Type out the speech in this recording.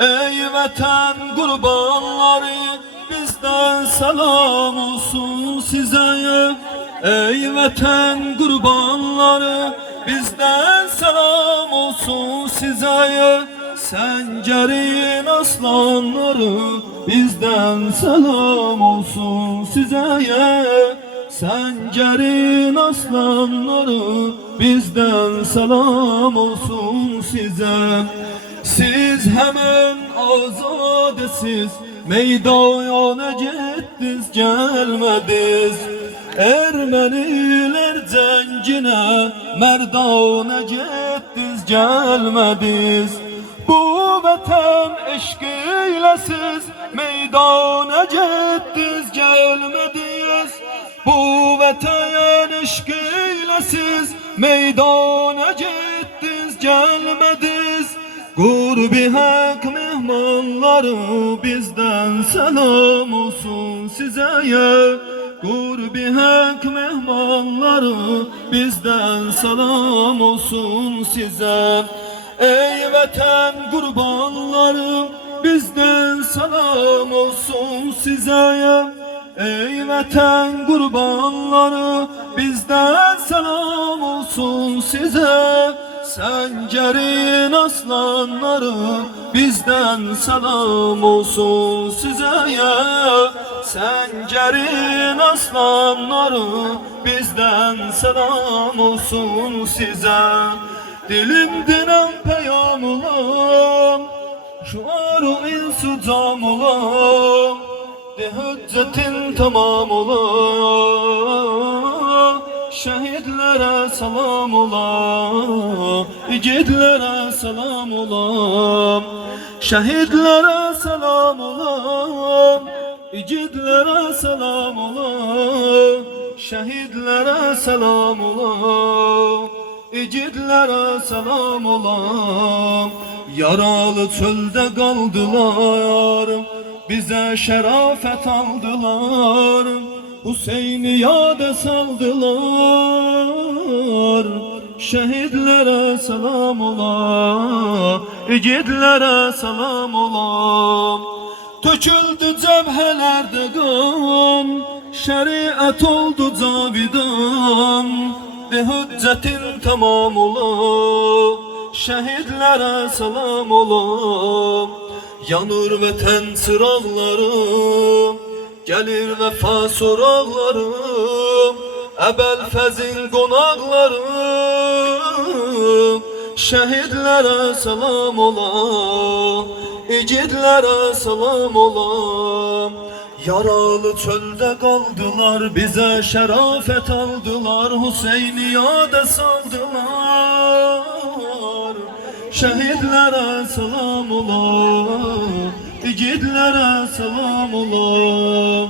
Ey vətən qurbanları, bizdən salam olsun sizə. Ey vətən qurbanları, bizdən salam olsun sizə. Səncərin aslanları, bizdən salam olsun sizə. Səncərin aslanları, bizdən salam olsun sizə. Siz hemen azadesiz, meydana gittiniz gelmediniz. Ermeniler cencine, merdana gittiniz gelmediniz. Bu vatan eşkıyle siz, meydana gittiniz gelmediniz. Bu vatan eşkıyle siz, meydana gittiniz gelmediniz. Gurbi hak mehmanları, bizden selam olsun size. Gurbi hak mehmanları, bizden selam olsun size. Ey vatan kurbanları, bizden selam olsun size. Ey vatan kurbanları, bizden selam olsun size. Səncərin aslanları, bizdən salam olsun sizə. Səncərin aslanları, bizdən salam olsun sizə. Dilim dinem peyam olam, şuarım insicam olam, de hüccetin tamam olam. Şehidlere salam olam, yiğitlere salam olam. Şehidlere salam olam, yiğitlere salam olam. Şehidlere salam olam, yiğitlere salam olam. Yaralı çölde kaldılar, bize şerafet aldılar. Hüseyin'i yada saldılar. Şehidlere salam ola, yiğitlere salam ola. Töküldü cebhelerde kan, şeriat oldu cavidan. De hüccetin tamam ola, şehidlere salam ola. Yanır vətən çıraqlarım, gelir vefa soraqlarım, əbəl fəzin qonaqlarım. Şəhidlərə salam ola, igidlərə salam ola. Yaralı çöldə qaldılar, bizə şərafət aldılar. Hüseyni yada saldılar. Şəhidlərə salam ola, igidlərə salam ola.